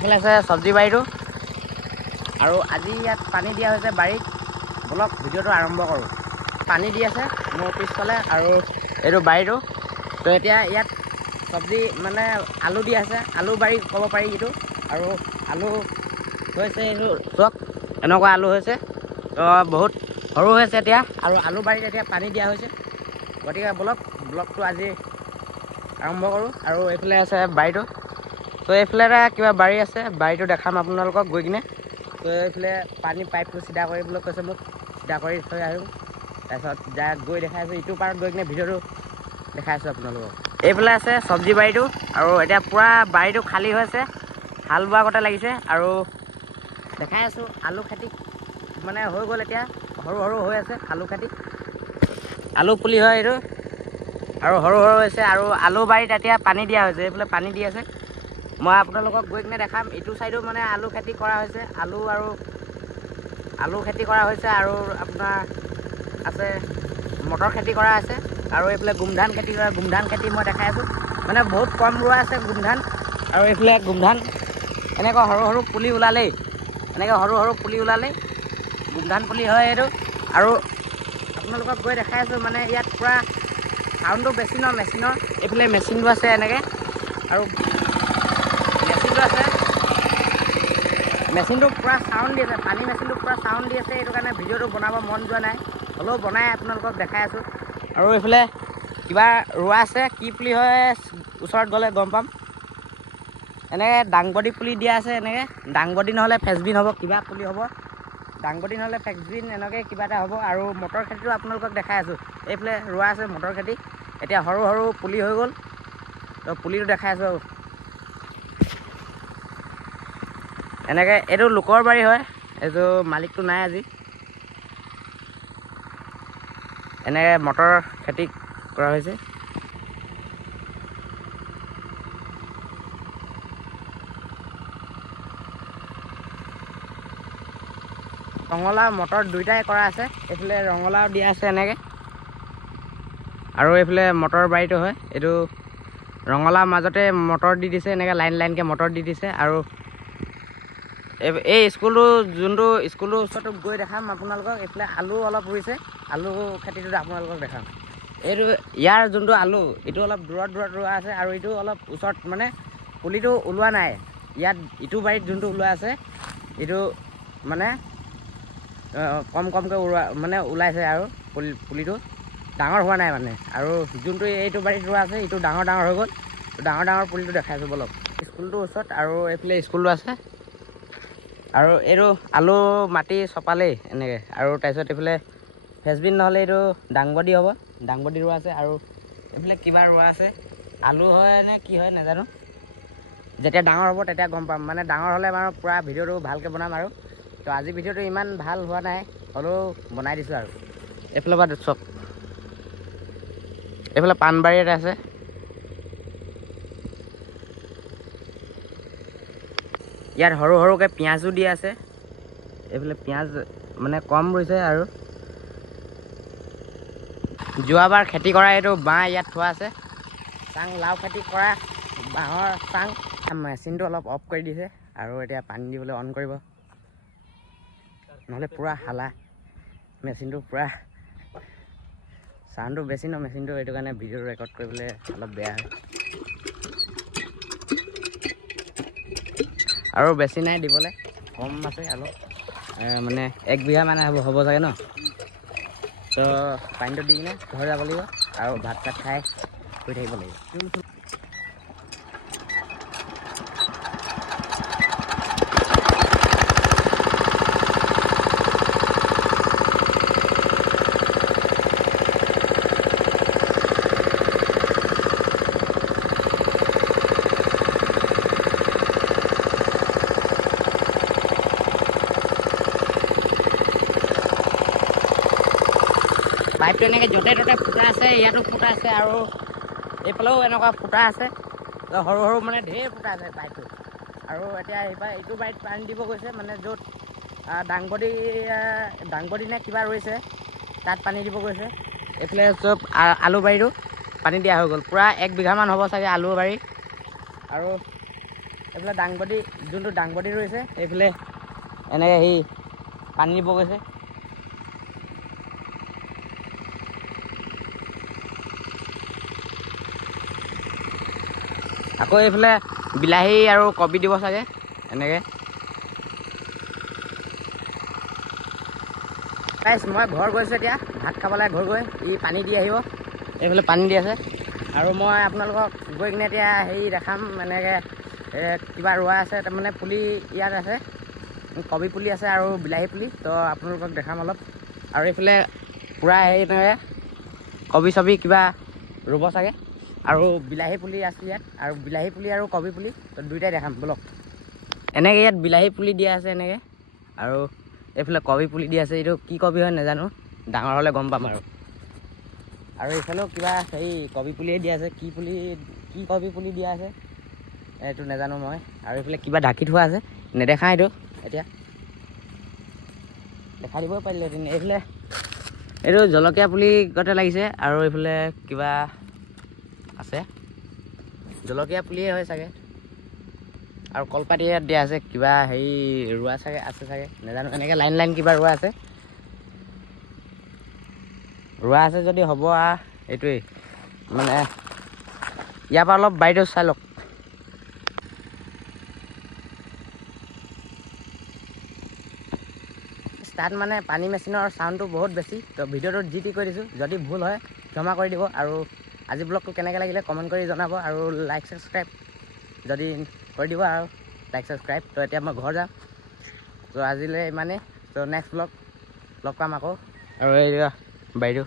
এইফালে আছে চব্জি বাৰীটো আৰু আজি ইয়াত পানী দিয়া হৈছে বাৰীত। বলক ভিডিঅ'টো আৰম্ভ কৰোঁ। পানী দি আছে মোৰ পিছফালে আৰু এইটো বাৰীটো। তো এতিয়া ইয়াত চব্জি মানে আলু দি আছে, আলু বাৰী ক'ব পাৰি এইটো। আৰু আলু হৈছে এইটো চক এনেকুৱা আলু হৈছে। তো বহুত সৰু হৈছে এতিয়া আৰু আলু বাৰীত এতিয়া পানী দিয়া হৈছে। গতিকে বলক ব্লগটো আজি আৰম্ভ কৰোঁ। আৰু এইফালে আছে বাৰীটো। তো এইফালে এটা কিবা বাৰী আছে, বাৰীটো দেখাম আপোনালোকক গৈ কিনে। তো এইফালে পানী পাইপটো চিধা কৰিবলৈ কৈছে মোক, চিধা কৰি থৈ আহিম। তাৰপিছত গৈ দেখাই আছোঁ ইটো পাৰত গৈ কিনে ভিডিঅ'টো দেখাই আছোঁ আপোনালোকক। এইফালে আছে চব্জি বাৰীটো আৰু এতিয়া পূৰা বাৰীটো খালী হৈছে, হাল বোৱা গতে লাগিছে। আৰু দেখাই আছোঁ আলু খেতি মানে হৈ গ'ল, এতিয়া সৰু সৰু হৈ আছে আলু খেতি। আলু পুলি হয় এইটো আৰু সৰু সৰু হৈছে। আৰু আলু বাৰীত এতিয়া পানী দিয়া হৈছে, এইফালে পানী দি আছে। মই আপোনালোকক গৈ কিনে দেখাম। ইটো চাইডো মানে আলু খেতি কৰা হৈছে, আলু খেতি কৰা হৈছে। আৰু আপোনাৰ আছে মটৰ খেতি কৰা আছে। আৰু এইফালে গোমধান খেতি কৰা, গোমধান খেতি মই দেখাই আছোঁ। মানে বহুত কম ৰোৱা আছে গোমধান। আৰু এইফালে গোমধান এনেকুৱা সৰু সৰু পুলি ওলালেই, এনেকৈ সৰু সৰু পুলি ওলালেই গোমধান পুলি হয় এইটো। আৰু আপোনালোকক গৈ দেখাই আছোঁ মানে ইয়াত পূৰা চাউণ্ডটো বেছি ন মেচিনৰ। এইফালে মেচিনটো আছে এনেকৈ, আৰু মেচিনটো আছে, মেচিনটো পূৰা চাউণ্ড দি আছে, পানী মেচিনটো পূৰা চাউণ্ড দি আছে। সেইটো কাৰণে ভিডিঅ'টো বনাব মন যোৱা নাই, হ'লেও বনাই আপোনালোকক দেখাই আছোঁ। আৰু এইফালে কিবা ৰোৱা আছে, কি পুলি হয় ওচৰত গ'লে গম পাম। এনেকৈ দাংবডি পুলি দিয়া আছে, এনেকৈ দাংবডি নহ'লে ফেচবিন হ'ব, কিবা পুলি হ'ব, দাংবডি নহ'লে ফেচবিন এনেকৈ কিবা এটা হ'ব। আৰু মটৰ খেতিটো আপোনালোকক দেখাই আছোঁ। এইফালে ৰোৱা আছে মটৰ খেতি, এতিয়া সৰু সৰু পুলি হৈ গ'ল। তো পুলিটো দেখাই আছোঁ। এনেকৈ এইটো লোকৰ বাৰী হয়, এইটো মালিকটো নাই আজি। এনেকৈ মটৰ খেতি কৰা হৈছে। ৰঙালাও মটৰ দুইটাই কৰা আছে। এইফালে ৰঙালাও দিয়া আছে এনেকৈ, আৰু এইফালে মটৰ বাৰীটো হয়। এইটো ৰঙালাওৰ মাজতে মটৰ দি দিছে, এনেকৈ লাইন লাইনকৈ মটৰ দি দিছে। আৰু এই যোনটো স্কুলটোৰ ওচৰতো গৈ দেখাম আপোনালোকক। এইফালে আলু অলপ ৰুইছে, আলু খেতিটো আপোনালোকক দেখাম। এইটো ইয়াৰ যোনটো আলু, এইটো অলপ দূৰত দূৰত ৰোৱা আছে। আৰু এইটো অলপ ওচৰত মানে পুলিটো ওলোৱা নাই। ইয়াত ইটো বাৰীত যোনটো ওলোৱা আছে, এইটো মানে কম কমকৈ ওলাইছে। আৰু পুলিটো ডাঙৰ হোৱা নাই মানে। আৰু যোনটো এইটো বাৰীত ৰোৱা আছে, এইটো ডাঙৰ ডাঙৰ হৈ গ'ল। ডাঙৰ ডাঙৰ পুলিটো দেখাইছোঁ বলক। স্কুলটোৰ ওচৰত আৰু এইফালে স্কুলটো আছে। আৰু এইটো আলু মাটি চপালেই এনেকৈ। আৰু তাৰপিছত এইফালে ফেচবিন নহ'লে এইটো দাংবডি হ'ব, দাংবডি ৰোৱা আছে। আৰু এইফালে কিবা ৰোৱা আছে, আলু হয় নে কি হয় নাজানো। যেতিয়া ডাঙৰ হ'ব তেতিয়া গম পাম। মানে ডাঙৰ হ'লে বাৰু পূৰা ভিডিঅ'টো ভালকৈ বনাম। আৰু তো আজি ভিডিঅ'টো ইমান ভাল হোৱা নাই, হ'লেও বনাই দিছোঁ। আৰু এইফালৰ পৰা চক, এইফালে পাণবাৰী এটা আছে। ইয়াত সৰু সৰুকৈ পিঁয়াজো দি আছে। এইফালে পিঁয়াজ মানে কম ৰুইছে। আৰু যোৱাবাৰ খেতি কৰা এইটো বাঁহ ইয়াত থোৱা আছে, চাং লাও খেতি কৰা বাঁহৰ চাং। মেচিনটো অলপ অফ কৰি দিছে, আৰু এতিয়া পানী দিবলৈ অন কৰিব, নহ'লে পূৰা হালা। মেচিনটো পূৰা চাউণ্ডটো বেছি ন মেচিনটো, সেইটো কাৰণে ভিডিঅ' ৰেকৰ্ড কৰিবলৈ অলপ বেয়া হয়। আৰু বেছি নাই দিবলৈ, কম আছে অলপ, মানে 1 বিঘামান হ'ব চাগে ন। তো পানীটো দি কিনে ঘৰ যাব লাগিব, আৰু ভাত চাত খাই শুই থাকিব লাগিব। পাইপটো এনেকৈ য'তে ত'তে ফুটা আছে, ইয়াতো ফুটা আছে। আৰু এইফালেও এনেকুৱা ফুটা আছে, সৰু সৰু মানে ঢেৰ ফুটা আছে পাইপটো। আৰু এতিয়া এইটো বাৰীত পানী দিব গৈছে, মানে য'ত দাংবডি নে কিবা ৰৈছে তাত পানী দিব গৈছে। এইফালে চব আলু বাৰীটো পানী দিয়া হৈ গ'ল, পূৰা 1 বিঘামান হ'ব চাগে আলু বাৰী। আৰু এইফালে যোনটো ডাংবডি ৰৈছে এইফালে এনেকৈ সেই পানী দিব গৈছে। আকৌ এইফালে বিলাহী আৰু কবি দিব চাগে এনেকৈ। গাইছ মই ঘৰ গৈছোঁ এতিয়া ভাত খাবলৈ। ঘৰ গৈ পানী দি আহিব, এইফালে পানী দি আছে। আৰু মই আপোনালোকক গৈ কিনে এতিয়া হেৰি দেখাম, এনেকৈ কিবা ৰোৱা আছে, তাৰমানে পুলি ইয়াত আছে, কবি পুলি আছে আৰু বিলাহী পুলি। তো আপোনালোকক দেখাম অলপ। আৰু এইফালে পূৰা হেৰি এনেকৈ কবি চবি কিবা ৰুব চাগে, আৰু বিলাহী পুলি আছে ইয়াত, আৰু বিলাহী পুলি আৰু কবি পুলি তো দুইটাই দেখাম বলক। এনেকৈ ইয়াত বিলাহী পুলি দিয়া আছে এনেকৈ, আৰু এইফালে কবি পুলি দি আছে। এইটো কি কবি হয় নাজানো, ডাঙৰ হ'লে গম পাম। আৰু এইফালেও কিবা হেৰি কবি পুলিয়ে দিয়া আছে, কি কবি পুলি দিয়া আছে এইটো নাজানো মই। আৰু এইফালে কিবা ঢাকি থোৱা আছে, নেদেখা এইটো এতিয়া, দেখা দিবই পাৰিলেহেঁতেন। এইফালে এইটো জলকীয়া পুলি গতে লাগিছে, আৰু এইফালে কিবা আছে, জলকীয়া পুলিয়ে হয় চাগে। আৰু কলপাত ইয়াত দিয়া আছে, কিবা হেৰি ৰোৱা চাগে আছে চাগে নাজানো। এনেকৈ লাইন লাইন কিবা ৰোৱা আছে, যদি হ'ব এইটোৱেই। মানে ইয়াৰ পৰা অলপ বাৰীটো চাই লওক। তাত মানে পানী মেচিনৰ চাউণ্ডটো বহুত বেছি, তো ভিডিঅ'টোত যি টি কৰি দিছোঁ। যদি ভুল হয় ক্ষমা কৰি দিব। আৰু আজি ব্লগটো কেনেকৈ লাগিলে কমেণ্ট কৰি জনাব, আৰু লাইক ছাবস্ক্ৰাইব যদি কৰি দিব, আৰু লাইক ছাবস্ক্ৰাইব। তো এতিয়া মই ঘৰ যাম, তো আজিলৈ ইমানেই। তো নেক্সট ব্লগ লগ পাম আকৌ। আৰু এই বাৰীটো